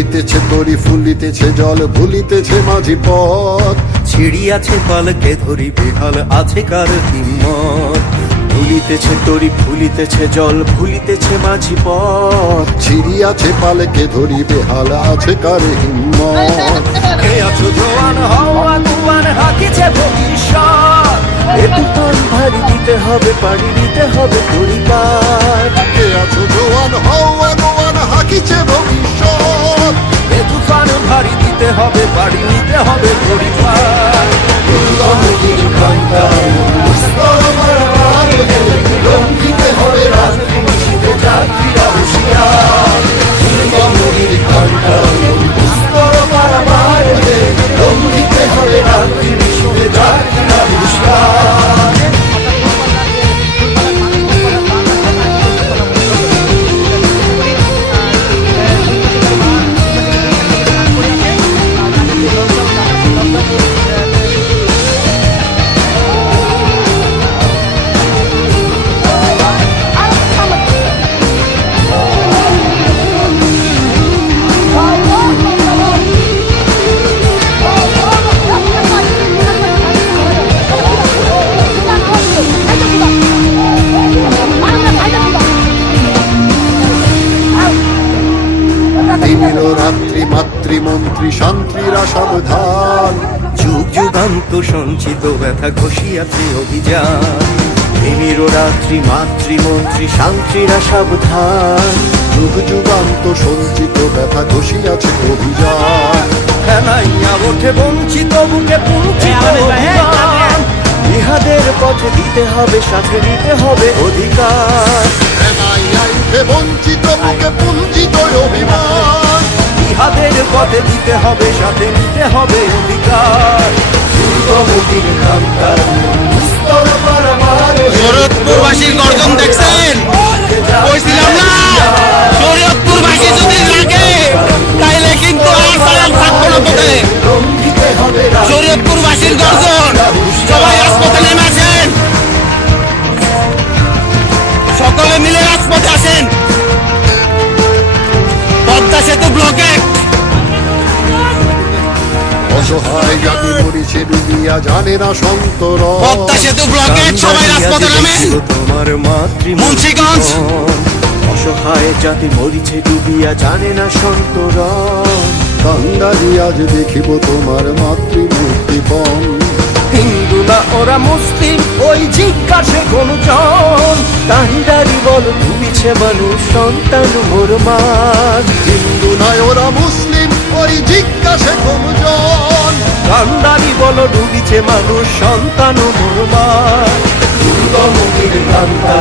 ফুলিতেছে তরি ফুলিতেছে জল ভুলিতেছে মাঝি পথ ছিড়িয়াছে পালকে ধরি বেহাল আছে কার হিম্মত ভুলিতেছে তরি ফুলিতেছে জল ভুলিতেছে মাঝি পথ ছিড়িয়াছে পালকে ধরি বেহাল আছে কার হিম্মত কে আছো জোয়ান হওয়া তুয়ান হাকিছে ভবিষ্যৎ এ তুফান ভারী দিতে হবে পাড়ি দিতে হবে পরিবার কে আছো জোয়ান হওয়া নোয়ান হাকিছে ভবিষ্যৎ এ তুফান ভারী দিতে হবে পাড়ি নিতে হবে পরিবার রঙ্গিতে হবে রাত্রি নিশীথে যাত্রীরা হুঁশিয়ার রঙ্গিতে হবে রাত্রি নিশীথে যাত্রীরা হুঁশিয়ার রাত্রি মাতৃমন্ত্রী শান্তিরা সাবধান যুগ যুগান্ত সঞ্চিত ব্যথা ঘষিয়াছে অভিযান তিমির রাত্রি মাতৃমন্ত্রী শান্তিরা সাবধান যুগ যুগান্ত সঞ্চিত ব্যথা ঘষিয়াছে অভিযান ফেলাইয়া ওঠে বঞ্চিত বুকে পুঞ্চিত অভিমান ইহাদের পথে দিতে হবে সাথে নিতে হবে অধিকার ফেলাইয়া উঠে বঞ্চিত বুকে পুঞ্জিত অভিমান ইহাদের পথে দিতে হবে সাথে নিতে হবে অধিকার শরৎপুরবাসীর গর্জন দেখছেন কইছিলাম না শরৎপুরবাসী যদি লাগে তাইলে কিন্তু আর সালাম থাকবো না পথে শরৎপুরবাসীর গর্জন সবাই রাজপথে নেমে আসেন সকলে মিলে রাজপথে আসেন পদ্মা সেতু ব্লকেট অসহায় জাতি মরিছে ডুবিয়া জানে না সন্তর পদ্মা সেতু ব্লকেট সবাই রাজপথে নামেন তোমার মুন্সিগঞ্জ অসহায় জাতি মরিছে ডুবিয়া জানে না সন্তরণ কান্দালি আজ দেখিব তোমার মাতৃমূর্তিপণ হিন্দু না ওরা মুসলিম ওই জিজ্ঞাসে কোন জন কান্দারি বল ডুবিছে মানুষ সন্তান মোর মার হিন্দু নয় ওরা মুসলিম ওই জিজ্ঞাসে কোনজন কান্দারি বল ডুবিছে মানুষ সন্তান মোর মার দুর্গমুখীর কান্তা